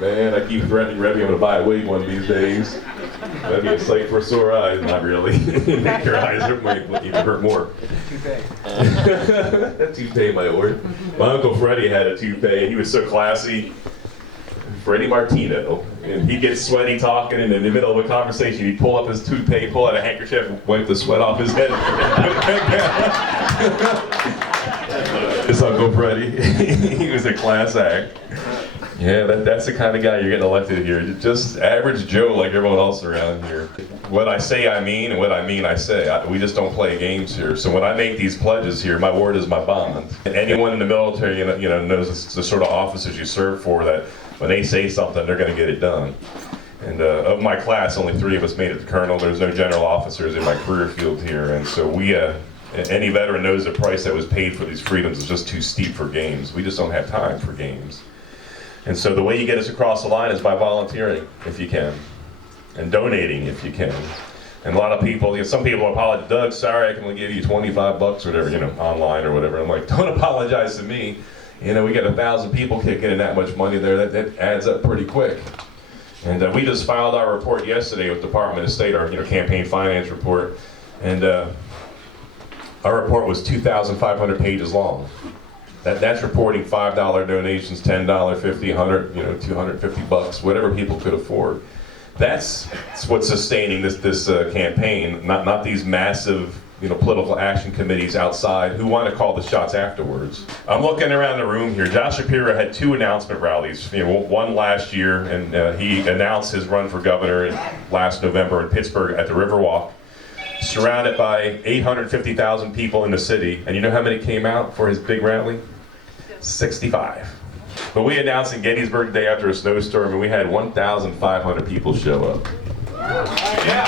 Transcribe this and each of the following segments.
Man, I keep threatening Rebbie I'm going to buy a wig one of these days. That'd be a sight for sore eyes. Not really. Make your eyes hurt, even hurt more. That toupee, my lord. My Uncle Freddie had a toupee, and he was so classy. Freddie Martino. And he'd get sweaty talking, and in the middle of a conversation, he'd pull up his toupee, pull out a handkerchief, and wipe the sweat off his head. His Uncle Freddie. He was a class act. Yeah, that's the kind of guy you're getting elected here. Just average Joe like everyone else around here. What I say I mean, and what I mean I say. We just don't play games here. So when I make these pledges here, my word is my bond. And anyone in the military, knows the sort of officers you serve for, that when they say something, they're going to get it done. And of my class, only 3 of us made it to colonel. There's no general officers in my career field here, and so we. Any veteran knows the price that was paid for these freedoms is just too steep for games. We just don't have time for games. And so the way you get us across the line is by volunteering, if you can, and donating, if you can. And a lot of people, some people apologize, Doug, sorry, I can only give you $25 or whatever, online or whatever. I'm like, don't apologize to me. We got 1,000 people kicking in that much money there. That adds up pretty quick. And we just filed our report yesterday with Department of State, our campaign finance report. And our report was 2,500 pages long. That's reporting $5 donations, $10, $50, $100, $250, whatever people could afford. That's what's sustaining this campaign, not these massive political action committees outside who want to call the shots afterwards. I'm looking around the room here. Josh Shapiro had 2 announcement rallies. One last year, and he announced his run for governor last November in Pittsburgh at the Riverwalk, surrounded by 850,000 people in the city. And you know how many came out for his big rally? 65. But we announced in Gettysburg the day after a snowstorm, and we had 1,500 people show up. Yeah.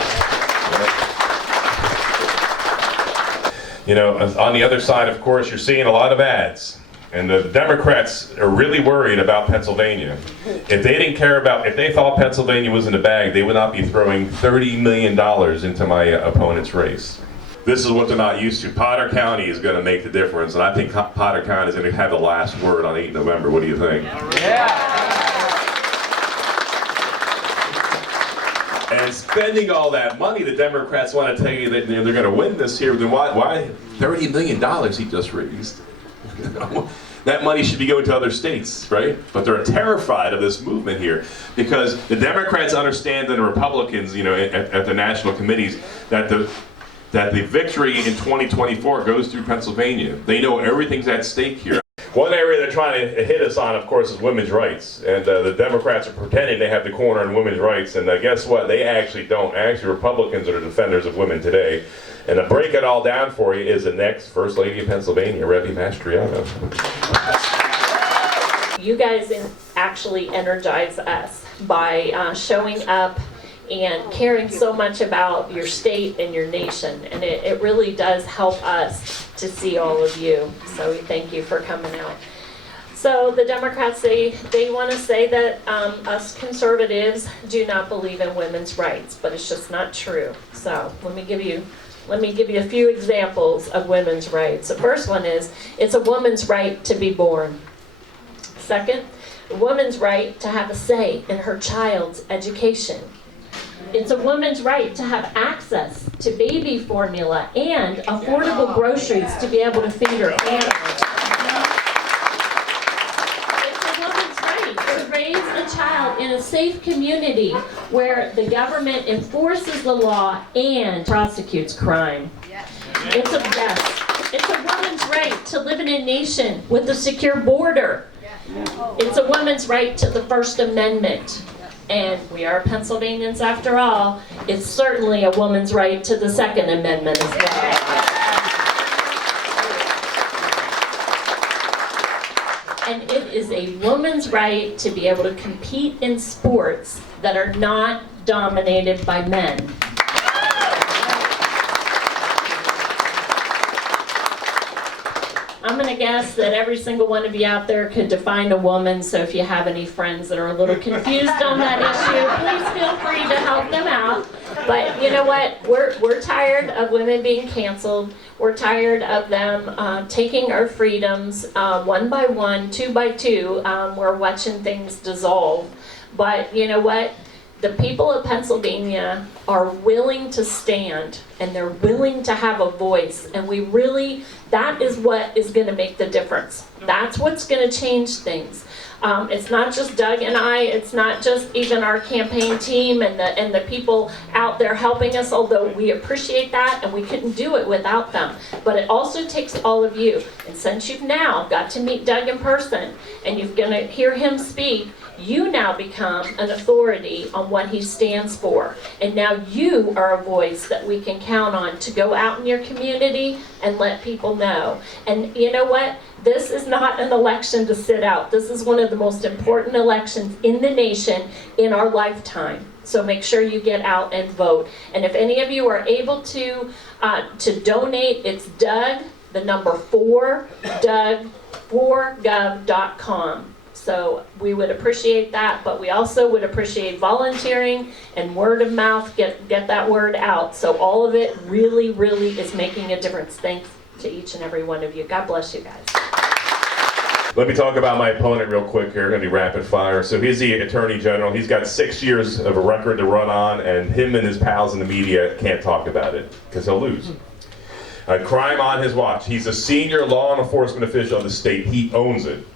On the other side, of course, you're seeing a lot of ads. And the Democrats are really worried about Pennsylvania. If they thought Pennsylvania was in the bag, they would not be throwing $30 million into my opponent's race. This is what they're not used to. Potter County is going to make the difference, and I think Potter County is going to have the last word on 8 November. What do you think? Yeah. And spending all that money, the Democrats want to tell you that they're going to win this here. Then why $30 million he just raised? That money should be going to other states, right? But they're terrified of this movement here because the Democrats understand that the Republicans, at the national committees, that the victory in 2024 goes through Pennsylvania. They know everything's at stake here. One area they're trying to hit us on, of course, is women's rights. And the Democrats are pretending they have the corner on women's rights. And guess what? They actually don't. Actually, Republicans are the defenders of women today. And to break it all down for you is the next First Lady of Pennsylvania, Rebbie Mastriano. You guys actually energize us by showing up and caring so much about your state and your nation. And it really does help us to see all of you. So we thank you for coming out. So the Democrats, they want to say that us conservatives do not believe in women's rights, but it's just not true. So let me give you a few examples of women's rights. The first one is, it's a woman's right to be born. Second, a woman's right to have a say in her child's education. It's a woman's right to have access to baby formula and affordable groceries to be able to feed her family. It's a woman's right to raise a child in a safe community where the government enforces the law and prosecutes crime. It's a woman's right to live in a nation with a secure border. It's a woman's right to the First Amendment. And we are Pennsylvanians after all. It's certainly a woman's right to the Second Amendment as well. And it is a woman's right to be able to compete in sports that are not dominated by men. I'm going to guess that every single one of you out there could define a woman, so if you have any friends that are a little confused on that issue, please feel free to help them out. But you know what? We're tired of women being canceled. We're tired of them taking our freedoms one by one, two by two. We're watching things dissolve. But you know what? The people of Pennsylvania are willing to stand, and they're willing to have a voice, and that is what is going to make the difference. That's what's going to change things. It's not just Doug and I, it's not just even our campaign team and the people out there helping us, although we appreciate that and we couldn't do it without them. But it also takes all of you. And since you've now got to meet Doug in person and you're going to hear him speak, you now become an authority on what he stands for. And now you are a voice that we can count on to go out in your community and let people know. And you know what? This is not an election to sit out. This is one of the most important elections in the nation in our lifetime. So make sure you get out and vote. And if any of you are able to donate, it's Doug, the number 4, Doug4gov.com. So we would appreciate that, but we also would appreciate volunteering and word of mouth, get that word out. So all of it really, really is making a difference. Thanks to each and every one of you. God bless you guys. Let me talk about my opponent real quick here. Going to be rapid fire. So he's the Attorney General. He's got 6 years of a record to run on, and him and his pals in the media can't talk about it because he'll lose. Crime on his watch. He's a senior law enforcement official of the state. He owns it.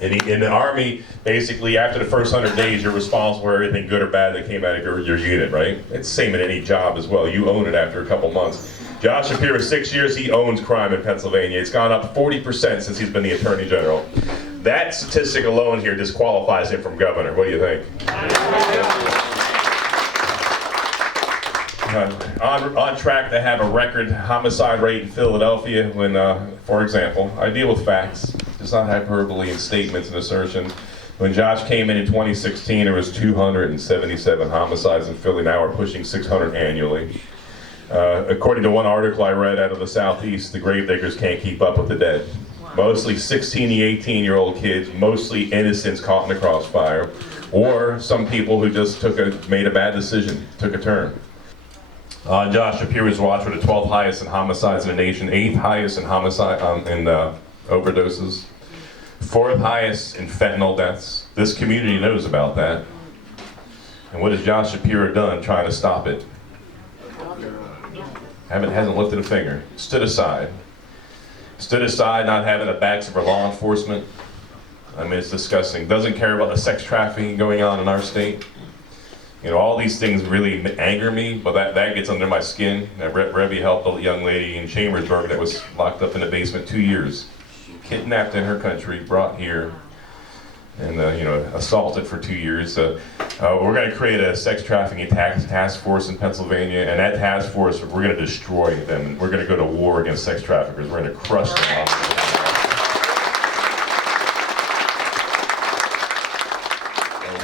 And in the Army, basically, after the first 100 days, you're responsible for everything good or bad that came out of your unit, right? It's the same in any job as well. You own it after a couple months. Josh Shapiro, 6 years, he owns crime in Pennsylvania. It's gone up 40% since he's been the Attorney General. That statistic alone here disqualifies him from governor. What do you think? On track to have a record homicide rate in Philadelphia when, for example, I deal with facts. It's not hyperbole and statements and assertion. When Josh came in 2016, there was 277 homicides in Philly. Now we're pushing 600 annually. According to one article I read out of the Southeast, the gravediggers can't keep up with the dead. Wow. Mostly 16 to 18-year-old kids, mostly innocents caught in the crossfire, or some people who just made a bad decision, took a turn. Josh Shapiro's watch were the 12th highest in homicides in the nation, 8th highest in homicide overdoses, 4th highest in fentanyl deaths. This community knows about that. And what has Josh Shapiro done trying to stop it? Hasn't lifted a finger. Stood aside, not having a backs for law enforcement. I mean, it's disgusting. Doesn't care about the sex trafficking going on in our state. You know, all these things really anger me, but that gets under my skin. Rebbie helped a young lady in Chambersburg that was locked up in the basement 2 years. Kidnapped in her country, brought here, and assaulted for 2 years. We're going to create a sex trafficking task force in Pennsylvania, and that task force, we're going to destroy them. We're going to go to war against sex traffickers. We're going to crush them off.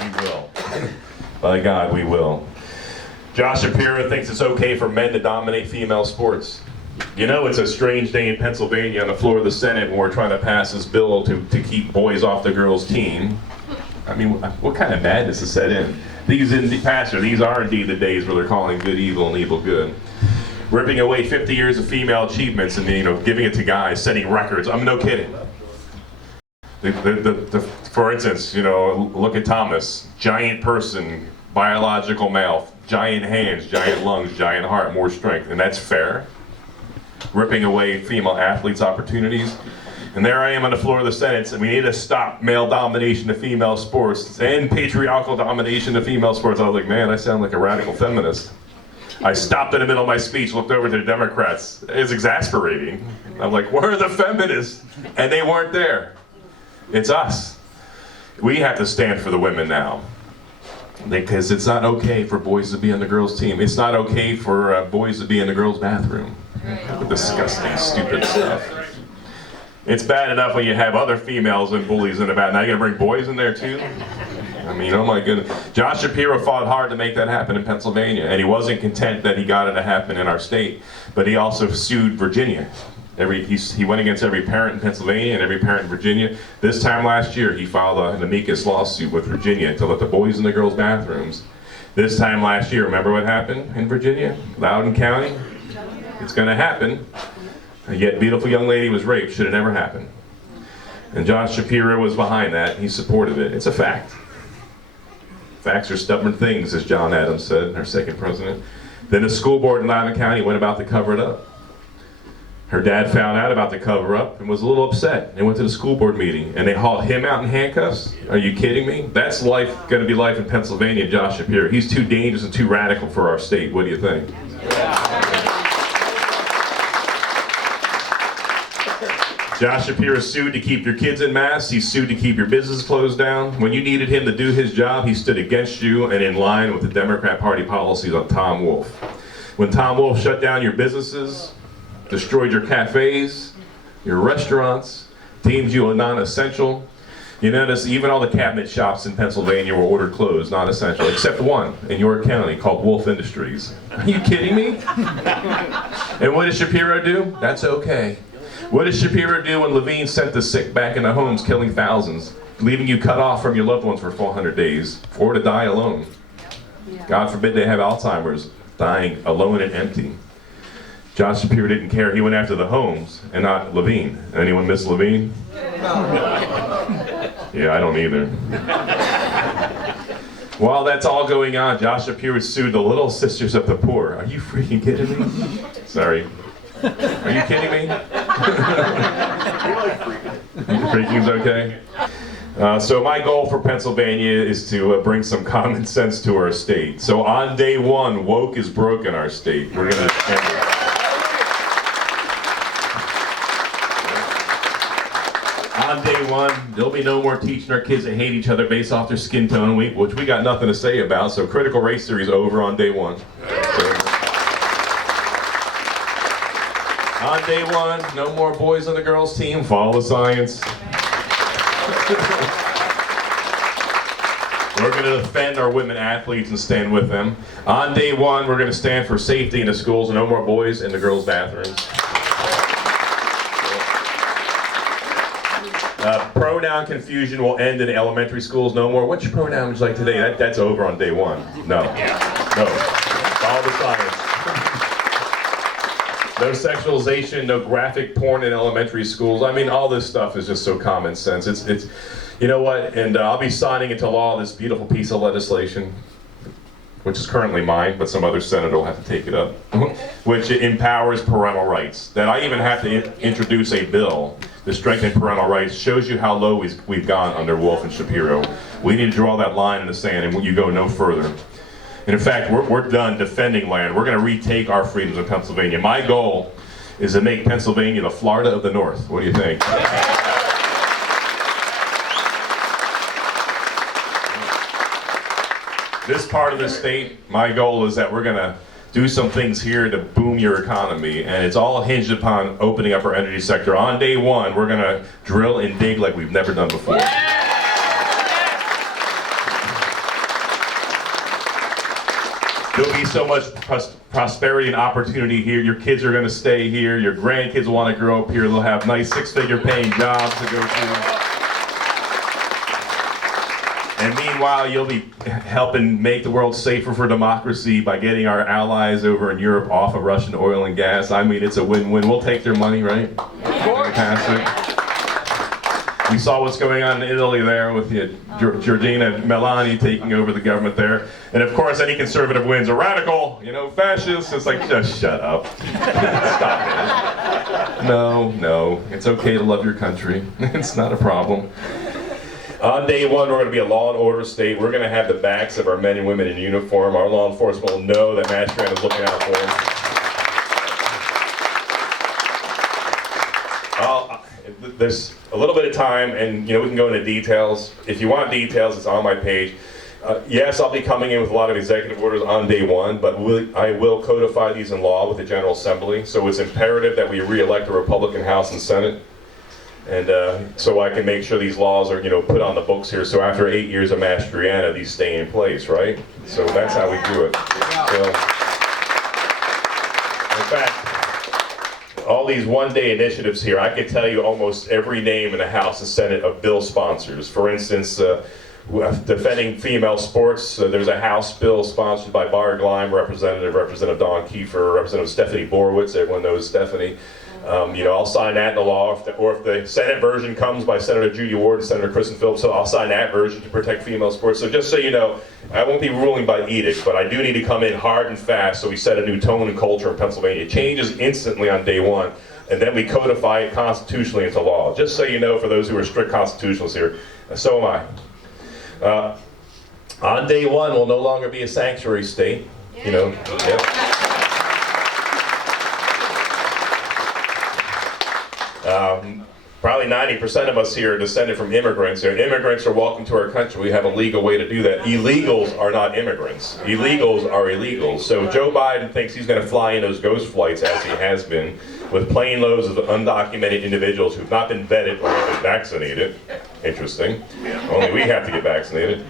We will. By God, we will. Josh Shapiro thinks it's okay for men to dominate female sports. You know, it's a strange day in Pennsylvania on the floor of the Senate when we're trying to pass this bill to keep boys off the girls' team. I mean, what kind of madness is set in? These are indeed the days where they're calling good evil and evil good. Ripping away 50 years of female achievements and giving it to guys, setting records. I'm no kidding. For instance, look at Thomas, giant person, biological male, giant hands, giant lungs, giant heart, more strength, and that's fair. Ripping away female athletes' opportunities. And there I am on the floor of the Senate, and we need to stop male domination of female sports and patriarchal domination of female sports. I was like, man, I sound like a radical feminist. I stopped in the middle of my speech, looked over to the Democrats. It's exasperating. I'm like, where are the feminists? And they weren't there. It's us. We have to stand for the women now. Because it's not okay for boys to be on the girls' team. It's not okay for boys to be in the girls' bathroom. The disgusting, stupid stuff. It's bad enough when you have other females and bullies in the bath. Now you're going to bring boys in there too? I mean, oh my goodness. Josh Shapiro fought hard to make that happen in Pennsylvania, and he wasn't content that he got it to happen in our state, but he also sued Virginia. He went against every parent in Pennsylvania and every parent in Virginia. This time last year, he filed an amicus lawsuit with Virginia to let the boys in the girls' bathrooms. This time last year, remember what happened in Virginia? Loudoun County? It's going to happen. Yet beautiful young lady was raped. Should have never happened. And Josh Shapiro was behind that. He supported it. It's a fact. Facts are stubborn things, as John Adams said, our second president. Then the school board in Loudoun County went about to cover it up. Her dad found out about the cover-up and was a little upset. They went to the school board meeting and they hauled him out in handcuffs. Are you kidding me? That's life, going to be life in Pennsylvania, Josh Shapiro. He's too dangerous and too radical for our state. What do you think? Josh Shapiro sued to keep your kids in mass. He sued to keep your business closed down. When you needed him to do his job, he stood against you and in line with the Democrat Party policies on Tom Wolf. When Tom Wolf shut down your businesses, destroyed your cafes, your restaurants, deemed you a non-essential, you notice even all the cabinet shops in Pennsylvania were ordered closed, non-essential, except one in York County called Wolf Industries. Are you kidding me? And what did Shapiro do? That's okay. What did Shapiro do when Levine sent the sick back into homes, killing thousands, leaving you cut off from your loved ones for 400 days, or to die alone? God forbid they have Alzheimer's, dying alone and empty. Josh Shapiro didn't care. He went after the homes and not Levine. Anyone miss Levine? Yeah, I don't either. While that's all going on, Josh Shapiro sued the Little Sisters of the Poor. Are you freaking kidding me? Sorry. Are you kidding me? Freaking's okay? So my goal for Pennsylvania is to bring some common sense to our state. So on day one, woke is broke in our state. We're going to end it. On day one, there'll be no more teaching our kids to hate each other based off their skin tone, which we got nothing to say about. So critical race theory is over on day one. On day one, no more boys on the girls' team. Follow the science. We're going to defend our women athletes and stand with them. On day one, we're going to stand for safety in the schools. No more boys in the girls' bathrooms. Pronoun confusion will end in elementary schools. No more. What's your pronoun would you like today? That's over on day one. No. No. Follow the science. No sexualization, no graphic porn in elementary schools. I mean, all this stuff is just so common sense. It's you know what? And I'll be signing into law this beautiful piece of legislation, which is currently mine, but some other senator will have to take it up, which empowers parental rights. That I even have to introduce a bill to strengthen parental rights. Shows you how low we've gone under Wolf and Shapiro. We need to draw that line in the sand, and you go no further. And in fact, we're done defending land. We're going to retake our freedoms in Pennsylvania. My goal is to make Pennsylvania the Florida of the North. What do you think? This part of the state, my goal is that we're going to do some things here to boom your economy, and it's all hinged upon opening up our energy sector. On day one, we're going to drill and dig like we've never done before. There'll be so much prosperity and opportunity here. Your kids are going to stay here. Your grandkids will want to grow up here. They'll have nice six-figure paying jobs to go to. And meanwhile, you'll be helping make the world safer for democracy by getting our allies over in Europe off of Russian oil and gas. I mean, it's a win-win. We'll take their money, right? Fantastic. We saw what's going on in Italy there with Giorgia Meloni taking over the government there. And of course, any conservative wins a radical, fascist. It's like, just shut up. Stop it. No, it's okay to love your country. It's not a problem. On day one, we're going to be a law and order state. We're going to have the backs of our men and women in uniform. Our law enforcement will know that Mastriano is looking out for them. There's a little bit of time, and we can go into details. If you want details, it's on my page. Yes, I'll be coming in with a lot of executive orders on day one, but I will codify these in law with the General Assembly. So it's imperative that we re-elect a Republican House and Senate, and so I can make sure these laws are put on the books here. So after 8 years of Mastriano, these stay in place, right? So that's how we do it. So, in fact, all these one-day initiatives here, I could tell you almost every name in the House and Senate of bill sponsors. For instance, defending female sports, there's a House bill sponsored by Barb Gleim, Representative Dawn Kiefer, Representative Stephanie Borowitz. Everyone knows Stephanie. I'll sign that into law, or if the Senate version comes by Senator Judy Ward and Senator Kristen Phillips, so I'll sign that version to protect female sports. So just so you know, I won't be ruling by edict, but I do need to come in hard and fast so we set a new tone and culture in Pennsylvania. It changes instantly on day one, and then we codify it constitutionally into law. Just so you know, for those who are strict constitutionalists here, so am I. On day one, we'll no longer be a sanctuary state. Yep. Probably 90% of us here are descended from immigrants, and immigrants are welcome to our country. We have a legal way to do that. Illegals are not immigrants. Illegals are illegals. So Joe Biden thinks he's going to fly in those ghost flights, as he has been, with plane loads of undocumented individuals who've not been vetted or been vaccinated. Interesting. Only we have to get vaccinated.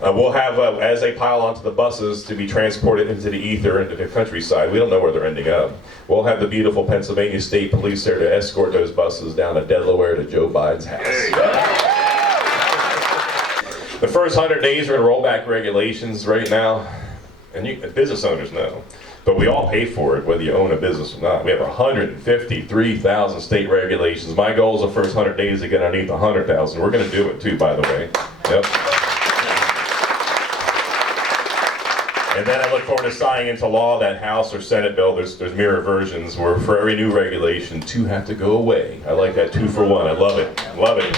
We'll have, as they pile onto the buses to be transported into the ether, into the countryside, we don't know where they're ending up. We'll have the beautiful Pennsylvania State Police there to escort those buses down to Delaware to Joe Biden's house. The first 100 days we're going to roll back regulations right now, and business owners know, but we all pay for it, whether you own a business or not. We have 153,000 state regulations. My goal is the first 100 days to get underneath 100,000. We're going to do it too, by the way. Yep. And then I look forward to signing into law that House or Senate bill. There's mirror versions where for every new regulation, 2 have to go away. I like that 2 for 1. I love it. Love it.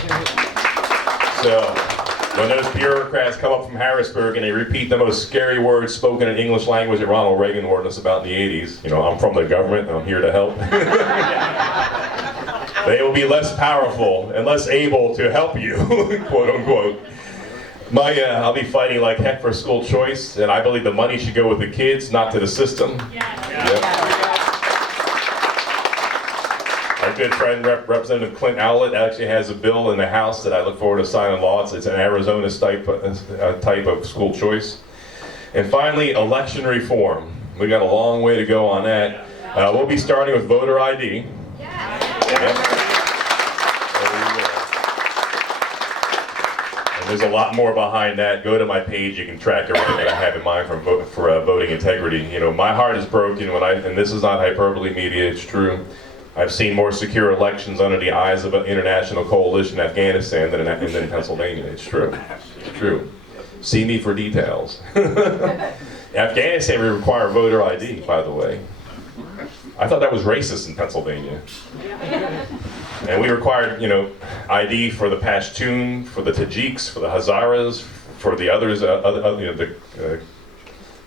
So when those bureaucrats come up from Harrisburg and they repeat the most scary words spoken in English language that Ronald Reagan warned us about in the 80s, I'm from the government and I'm here to help. They will be less powerful and less able to help you, quote unquote. I'll be fighting like heck for school choice, and I believe the money should go with the kids, not to the system. Yep. Our good friend Representative Clint Owlett actually has a bill in the House that I look forward to signing law. It's an Arizona type of school choice. And finally, election reform. We got a long way to go on that. We'll be starting with voter ID. Yep. There's a lot more behind that. Go to my page, you can track everything that I have in mind for voting integrity. My heart is broken and this is not hyperbole media, it's true. I've seen more secure elections under the eyes of an international coalition in Afghanistan than in Pennsylvania. It's true. It's true. See me for details. Afghanistan, we require voter ID, by the way. I thought that was racist in Pennsylvania. And we required, ID for the Pashtun, for the Tajiks, for the Hazaras, for the others, the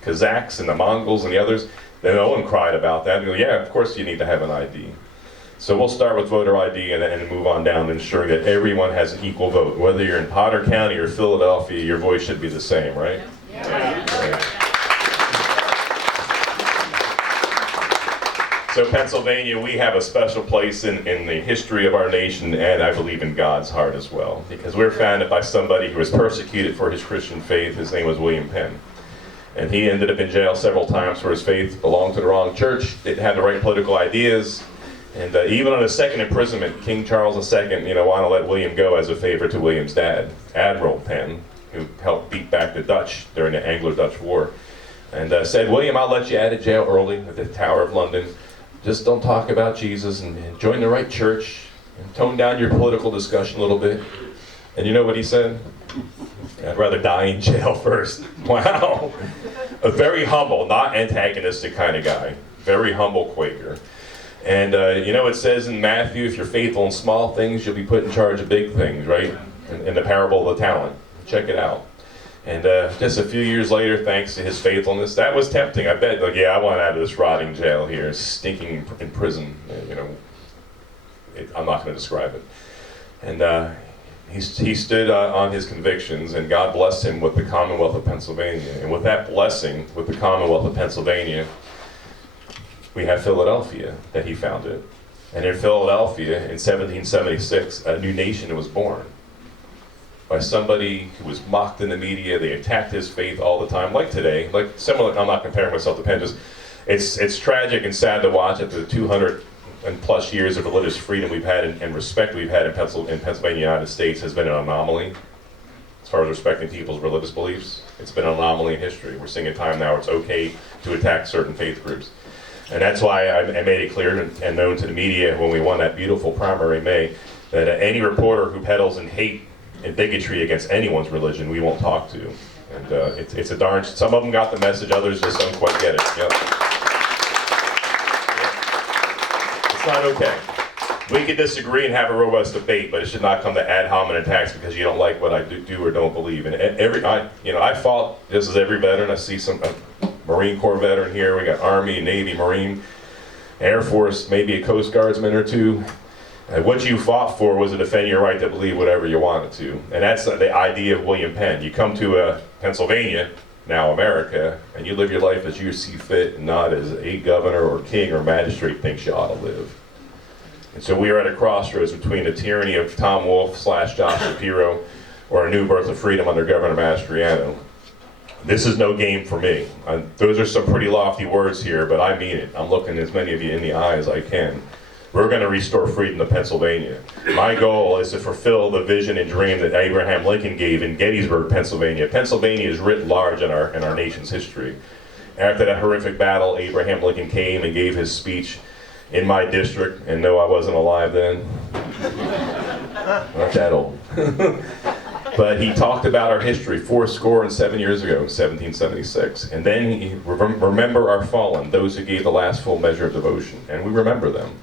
Kazakhs and the Mongols and the others. Then no one cried about that. They go, yeah, of course you need to have an ID. So we'll start with voter ID and move on down to ensuring that everyone has an equal vote. Whether you're in Potter County or Philadelphia, your voice should be the same, right? Yeah. So Pennsylvania, we have a special place in the history of our nation, and I believe in God's heart as well, because we're founded by somebody who was persecuted for his Christian faith. His name was William Penn. And he ended up in jail several times for his faith, belonged to the wrong church, didn't have the right political ideas, and even on his second imprisonment, King Charles II, wanted to let William go as a favor to William's dad, Admiral Penn, who helped beat back the Dutch during the Anglo-Dutch War, and said, William, I'll let you out of jail early at the Tower of London. Just don't talk about Jesus and join the right church and tone down your political discussion a little bit. And you know what he said? I'd rather die in jail first. Wow. A very humble, not antagonistic kind of guy. Very humble Quaker. And it says in Matthew, if you're faithful in small things, you'll be put in charge of big things, right? In the parable of the talent. Check it out. And just a few years later, thanks to his faithfulness, that was tempting. I bet, I want out of this rotting jail here, stinking in prison. I'm not going to describe it. And he stood on his convictions, and God blessed him with the Commonwealth of Pennsylvania. And with that blessing, with the Commonwealth of Pennsylvania, we have Philadelphia that he founded. And in Philadelphia, in 1776, a new nation was born. By somebody who was mocked in the media. They attacked his faith all the time, like today, like similar. I'm not comparing myself to Penn, just it's tragic and sad to watch that the 200 and plus years of religious freedom we've had and respect we've had in Pennsylvania, United States, has been an anomaly as far as respecting people's religious beliefs. It's been an anomaly in history. We're seeing a time now where it's okay to attack certain faith groups. And that's why I made it clear and known to the media when we won that beautiful primary in May that any reporter who peddles in hate and bigotry against anyone's religion, we won't talk to. And it's a darn, some of them got the message, others just don't quite get it. Yep. It's not okay. We can disagree and have a robust debate, but it should not come to ad hominem attacks because you don't like what I do or don't believe. And I fought, just as every veteran. I see some Marine Corps veteran here. We got Army, Navy, Marine, Air Force, maybe a Coast Guardsman or two. And what you fought for was to defend your right to believe whatever you wanted to. And that's the idea of William Penn. You come to Pennsylvania, now America, and you live your life as you see fit, and not as a governor or king or magistrate thinks you ought to live. And so we are at a crossroads between the tyranny of Tom Wolfe / Josh Shapiro or a new birth of freedom under Governor Mastriano. This is no game for me. Those are some pretty lofty words here, but I mean it. I'm looking as many of you in the eye as I can. We're going to restore freedom to Pennsylvania. My goal is to fulfill the vision and dream that Abraham Lincoln gave in Gettysburg, Pennsylvania. Pennsylvania is writ large in our nation's history. After that horrific battle, Abraham Lincoln came and gave his speech in my district, and no, I wasn't alive then. Not that old. But he talked about our history 77 years ago, 1776. And then he remember our fallen, those who gave the last full measure of devotion. And we remember them.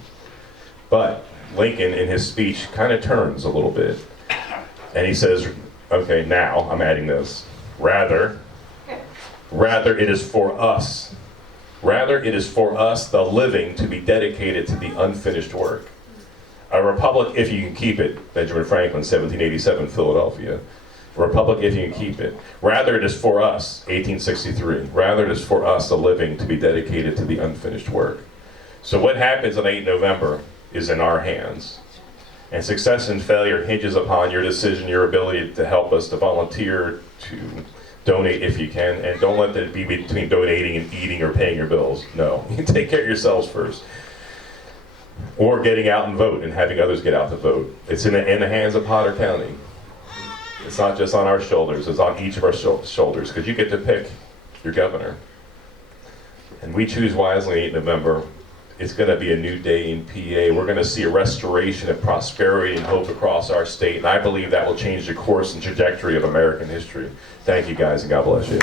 But Lincoln, in his speech, kind of turns a little bit. And he says, okay, now I'm adding this. Rather it is for us. Rather, it is for us, the living, to be dedicated to the unfinished work. A republic, if you can keep it, Benjamin Franklin, 1787, Philadelphia. A republic, if you can keep it. Rather, it is for us, 1863. Rather, it is for us, the living, to be dedicated to the unfinished work. So what happens on 8 November is in our hands. And success and failure hinges upon your decision, your ability to help us, to volunteer, to donate if you can, and don't let that be between donating and eating or paying your bills. No, you take care of yourselves first. Or getting out and vote and having others get out to vote. It's in the hands of Potter County. It's not just on our shoulders, it's on each of our shoulders, because you get to pick your governor. And we choose wisely 8 November. It's going to be a new day in PA. We're going to see a restoration of prosperity and hope across our state, and I believe that will change the course and trajectory of American history. Thank you guys, and God bless you.